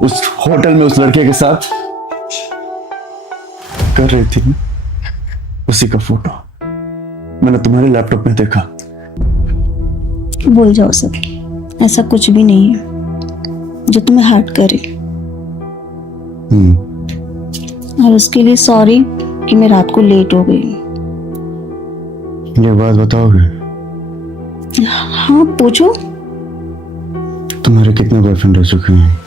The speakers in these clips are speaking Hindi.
उस होटल में उस लड़के के साथ कर रही थी ना, उसी का फोटो मैंने तुम्हारे लैपटॉप में देखा। भूल जाओ सब, ऐसा कुछ भी नहीं है जो तुम्हें हर्ट करे। और उसके लिए सॉरी कि मैं रात को लेट हो गई। ये बात बताओगे? हाँ पूछो। तुम्हारे कितने बॉयफ्रेंड रह चुके हैं?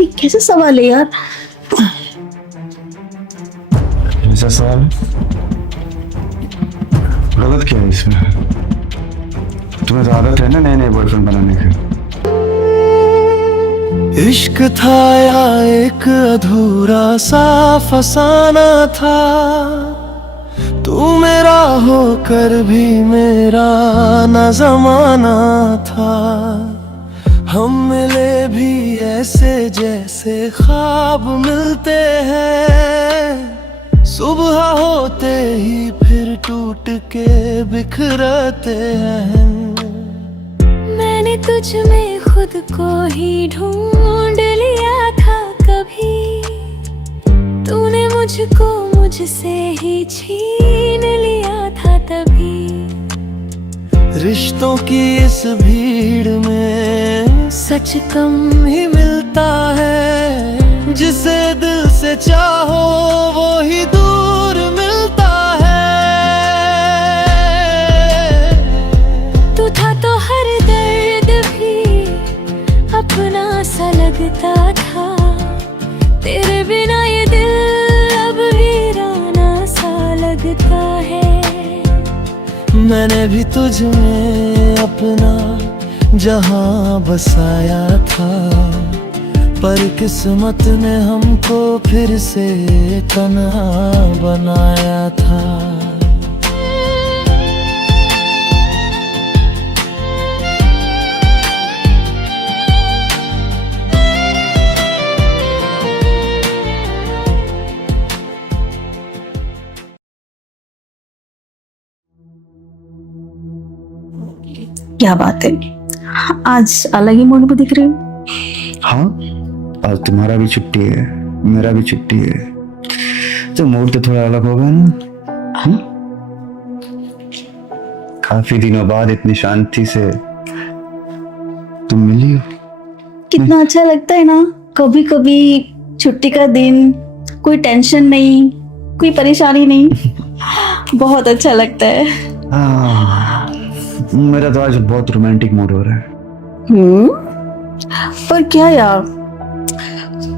ये कैसे सवाल है यार? ऐसा सवाल गलत क्या है इसमें? तुम्हें तो आदत है ना नए नए बॉयफ्रेंड बनाने की। इश्क था या एक अधूरा सा फसाना था, तू मेरा होकर भी मेरा न जमाना था। हम मिले भी ऐसे जैसे ख्वाब मिलते हैं, सुबह होते ही फिर टूट के बिखरते हैं। मैंने तुझ में खुद को ही ढूंढ लिया था कभी, तूने मुझको मुझसे ही छीन लिया था तभी। रिश्तों की इस भीड़ में सच कम ही मिलता है, जिसे दिल से चाहो वो ही दूर मिलता है। तू था तो हर दर्द भी अपना सा लगता था, तेरे बिना ये दिल अब वीराना सा लगता है। मैंने भी तुझ में अपना जहां बसाया था, पर किस्मत ने हमको फिर से तन्हा बनाया था। क्या बात है, आज अलग ही मूड में दिख रही हूँ। हाँ, आज तुम्हारा भी छुट्टी है, मेरा भी छुट्टी है, तो मूड तो थोड़ा अलग होगा ना। काफी दिनों बाद इतनी शांति से तुम मिली हो। कितना अच्छा लगता है ना, कभी कभी छुट्टी का दिन, कोई टेंशन नहीं, कोई परेशानी नहीं। बहुत अच्छा लगता है। मेरा तो आज बहुत रोमांटिक मूड हो रहा है। पर क्या यार,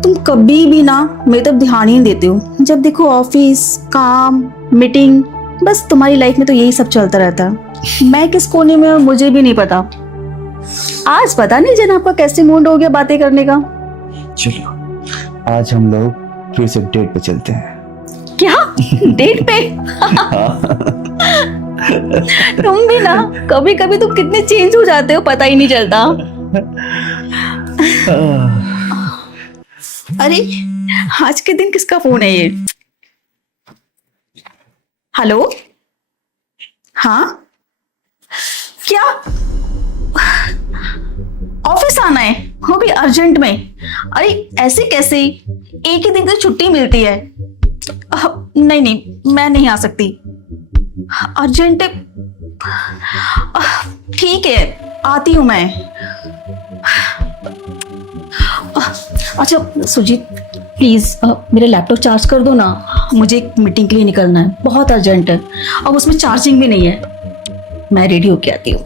तुम कभी भी ना मेरी तरफ ध्यान ही नहीं देते हो। जब देखो ऑफिस, काम, मीटिंग, बस तुम्हारी लाइफ में तो यही सब चलता रहता है। मैं किस कोने में हूँ मुझे भी नहीं पता। आज पता नहीं जनाब का कैसे मूड हो गया बातें करने का। चलो आज हम लोग फिर से डेट पे चलते हैं। क्या डेट पे? तुम भी ना कभी कभी तुम कितने चेंज हो जाते हो पता ही नहीं चलता। अरे आज के दिन किसका फोन है ये? हेलो, हाँ क्या ऑफिस आना है, वो भी अर्जेंट में? अरे ऐसे कैसे, एक ही दिन की छुट्टी मिलती है। नहीं नहीं मैं नहीं आ सकती, अर्जेंट है। ठीक है आती हूं मैं। अच्छा सुजीत प्लीज मेरा लैपटॉप चार्ज कर दो ना, मुझे एक मीटिंग के लिए निकलना है, बहुत अर्जेंट है और उसमें चार्जिंग भी नहीं है। मैं रेडी होके आती हूँ।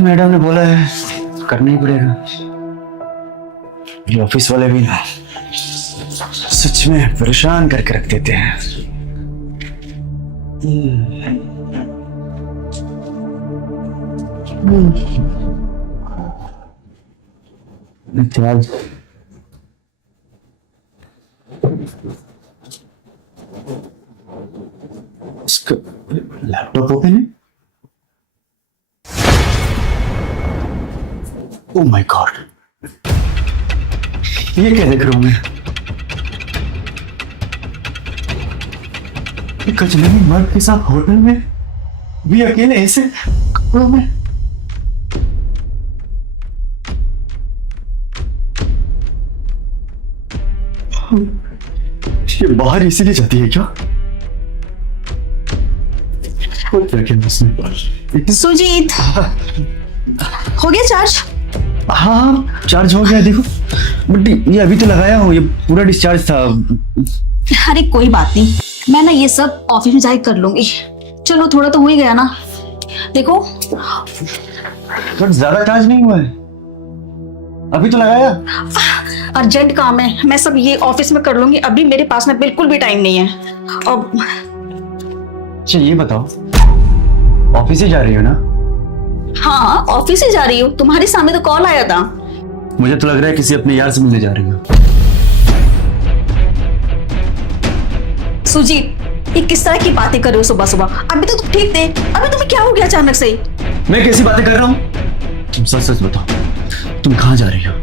मैडम ने बोला है करना ही पड़ेगा। ये ऑफिस वाले भी ना सच में परेशान करके रख देते हैं। चार्ज इसका लैपटॉप ओपन है। ओ माय गॉड, ये क्या देख रहा हूं मैं? एक अजनबी मर्द के साथ होटल में भी अकेले ऐसे कपड़ों में। ये बाहर इसीलिए जाती है क्या? और क्या किया उसने? सुजीत, हो गया चार्ज? हाँ चार्ज हो गया। देखो बट ये अभी तो लगाया हूँ, ये पूरा डिस्चार्ज था। अरे कोई बात नहीं, मैं ना ये सब ऑफिस में जाके कर लूंगी। चलो थोड़ा तो हो ही गया ना। देखो बट ज्यादा चार्ज नहीं हुआ है, अभी तो लगाया। अर्जेंट काम है, मैं सब ये ऑफिस में कर लूंगी। अभी मेरे पास में बिल्कुल भी टाइम नहीं है। और अच्छा ये बताओ, ऑफिस ही जा रही हो ना? हाँ ऑफिस ही जा रही हूँ, तुम्हारे सामने तो कॉल आया था। मुझे तो लग रहा है किसी अपने यार से मिलने जा रही हो। सुजीत, ये किस तरह की बातें कर रहे हो सुबह सुबह? अभी तो तुम ठीक थे, अभी तुम्हें क्या हो गया अचानक से? मैं कैसी बातें कर रहा हूँ? तुम सच सच बताओ, तुम कहाँ जा रही हो?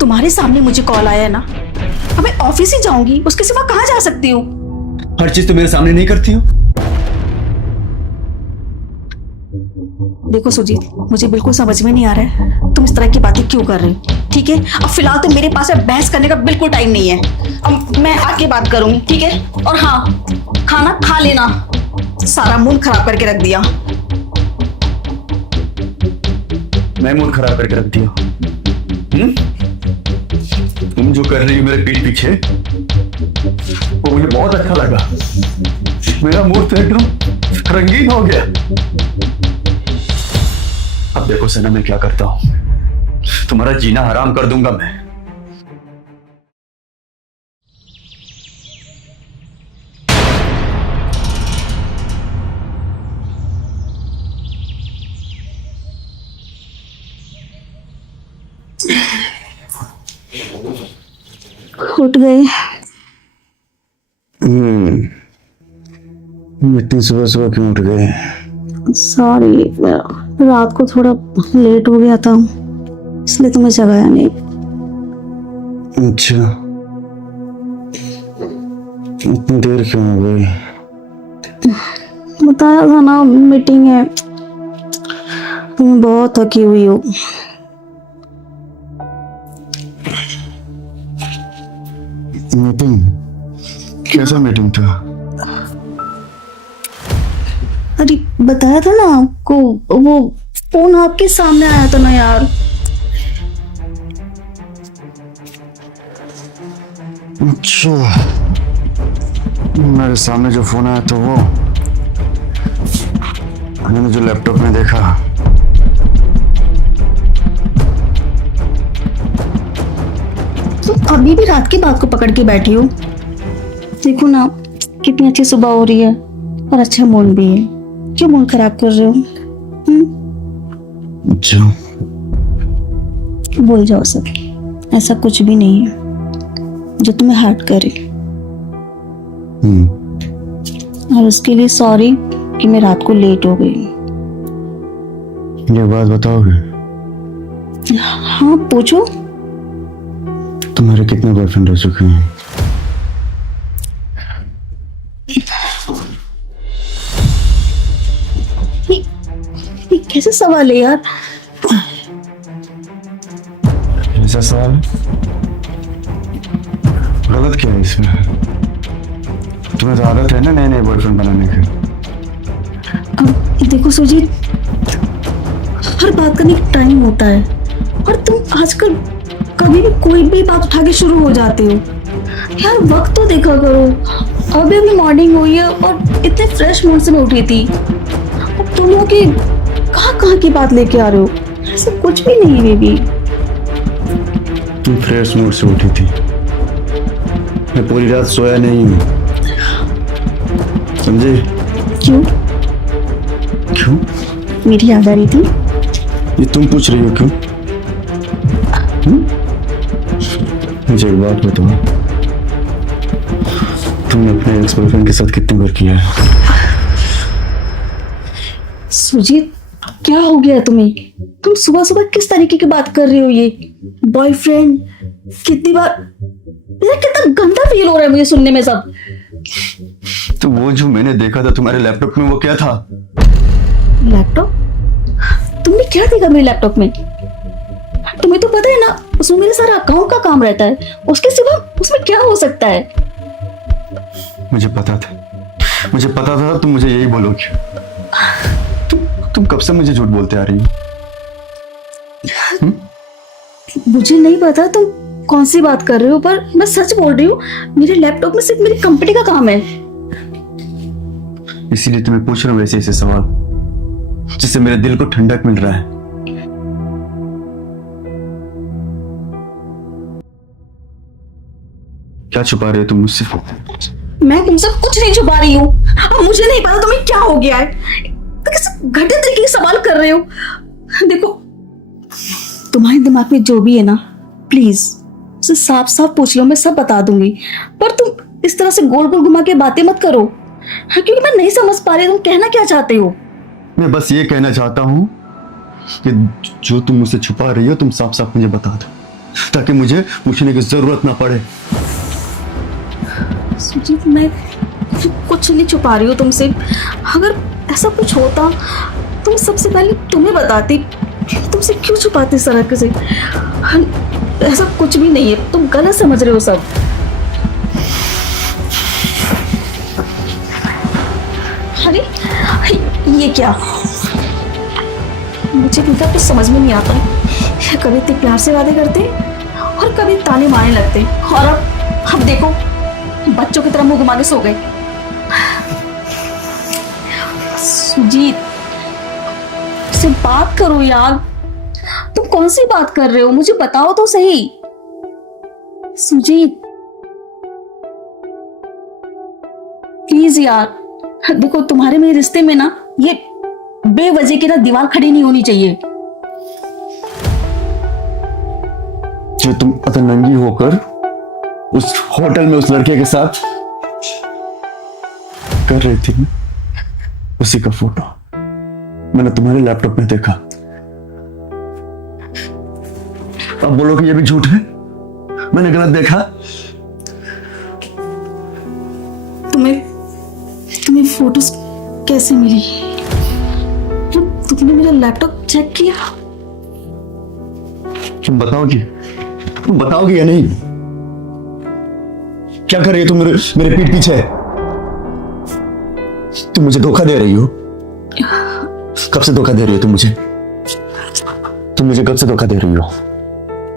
तुम्हारे सामने मुझे कॉल आया है ना, अब मैं ऑफिस ही जाऊंगी, उसके सिवा कहाँ जा सकती हूँ? हर चीज तो मेरे सामने नहीं करती हो। देखो सुजीत, मुझे बिल्कुल समझ में नहीं आ रहा है तुम इस तरह की बातें क्यों कर रहे हो। ठीक है, अब फिलहाल तो मेरे पास में बहस करने का बिल्कुल टाइम नहीं है। अब मैं आके बात करूंगी, ठीक है? और हाँ, खाना खा लेना। सारा मूड खराब करके रख दिया। मैं मूड खराब करके रख दिया? तुम जो कर रही हो मेरे पीठ पीछे, वो मुझे बहुत अच्छा लगा। मेरा मूड तो एकदम रंगीन हो गया। अब देखो सना, मैं क्या करता हूं, तुम्हारा जीना हराम कर दूंगा मैं। उठ गए? इतनी सुबह सुबह क्यों उठ गए? सॉरी, रात को थोड़ा लेट हो गया था, इसलिए तुम्हें जगाया नहीं। अच्छा, इतनी देर क्यों हो गई? बताया था ना, मीटिंग है। तुम बहुत थकी हुई हो। मीटिंग? कैसा मीटिंग था? अरे बताया था ना आपको, वो फोन आपके सामने आया था ना यार। अच्छा, मेरे सामने जो फोन आया था वो मैंने जो लैपटॉप में देखा। तुम अभी भी रात की बात को पकड़ के बैठी हो। देखो ना कितनी अच्छी सुबह हो रही है और अच्छा मूड भी है, क्यों मूड खराब कर रहे हो? अच्छा, भूल जाओ सब, ऐसा कुछ भी नहीं है जो तुम्हें हर्ट करे। और उसके लिए सॉरी कि मैं रात को लेट हो गई। ये बात बताओगे? हाँ पूछो। तुम्हारे कितने बॉयफ्रेंड रह चुके हैं? ये कैसे सवाल है यार? ऐसा सवाल है? गलत क्या है इसमें? तुम्हें तो आदत है ना नए नए बॉयफ्रेंड बनाने की। अब देखो सुजीत, हर बात करने का टाइम होता है, और तुम आजकल कभी भी कोई भी बात उठा के शुरू हो जाते हो। यार वक्त तो देखा करो, अभी अभी मॉर्निंग हुई है और इतने फ्रेश मूड से मैं उठी थी। अब तुम लोग की कहाँ की बात लेके आ रहे हो? ऐसा कुछ भी नहीं है बेबी। तुम फ्रेश मूड से उठी थी, मैं पूरी रात सोया नहीं हूँ, समझे? क्यों? क्यों? मेरी याद आ रही थी। ये तुम पूछ रही हो क्यों? मुझे एक बात बताओ, तुमने अपने एक्स बॉयफ्रेंड के साथ कितनी बार किया है? सुजीत क्या हो गया तुम्हें? तुम तुम सुबह सुबह किस तरीके की बात कर रही हो? ये बॉयफ्रेंड, कितनी बार, मेरा कितना गंदा फील हो रहा है मुझे सुनने में सब। तो वो जो मैंने देखा था तुम्हारे लैपटॉप में, वो क्या था? लैपटॉप? तुमने क्या देखा मेरे लैपटॉप में? तुम्हें तो पता है ना, उसमें मेरे सारा अकाउंट का काम रहता है, उसके सिवा उसमें क्या हो सकता है? मुझे पता था तुम मुझे यही बोलोगे। तुम कब से मुझे झूठ बोलते आ रही हो? मुझे नहीं पता तुम कौन सी बात कर रहे हो, पर मैं सच बोल रही हूँ। मेरे लैपटॉप में सिर्फ मेरी कंपनी का काम है। इसीलिए तुम्हें पूछ रहा हूँ ऐसे ऐसे सवाल, जिससे मेरे दिल को ठंडक मिल रहा है। क्या छुपा रहे हो तुम मुझसे? मैं तुमसे कुछ नहीं छुपा रही हूँ। अब मुझे नहीं पता तुम्हें क्या हो गया है, तो कैसे घटिया तरीके के सवाल कर रहे हो। देखो, तुम्हारे दिमाग में जो भी है ना, प्लीज उसे साफ साफ पूछ लो, मैं सब बता दूंगी। पर तुम इस तरह से गोल गोल घुमा के बातें मत करो, क्योंकि मैं नहीं समझ पा रही तुम कहना क्या चाहते हो। मैं बस ये कहना चाहता हूँ कि जो तुम मुझसे छुपा रही हो, तुम साफ साफ मुझे बता दो, ताकि मुझे पूछने की जरूरत ना पड़े। सुजीत, मैं कुछ नहीं छुपा रही हूँ तुमसे। अगर ऐसा कुछ होता तो सबसे पहले तुम्हें बताती। तुमसे क्यों छुपाती इस तरह से? ऐसा कुछ भी नहीं है, तुम गलत समझ रहे हो सब। अरे ये क्या? मुझे मतलब कुछ समझ में नहीं आता। कभी इतने प्यार से वादे करते और कभी ताने मारने लगते, और अब देखो बच्चों की तरह मुंह घुमा के सो गए। सुजीत, से बात करो यार। तुम कौन सी बात कर रहे हो, मुझे बताओ तो सही। सुजीत प्लीज यार, देखो तुम्हारे मेरे रिश्ते में ना ये बेवजह की ना दीवार खड़ी नहीं होनी चाहिए। जो तुम अतनंगी होकर उस होटल में उस लड़के के साथ कर रही थी ना, उसी का फोटो मैंने तुम्हारे लैपटॉप में देखा। अब बोलो कि ये भी झूठ है, मैंने गलत देखा। तुम्हें फोटोज कैसे मिली? तुमने मेरा लैपटॉप चेक किया? तुम बताओगी या नहीं? क्या कर रही है तुम मेरे पीठ पीछे? तुम मुझे धोखा दे रही हो। कब से धोखा दे रही हो तुम मुझे? कब से धोखा दे रही हो?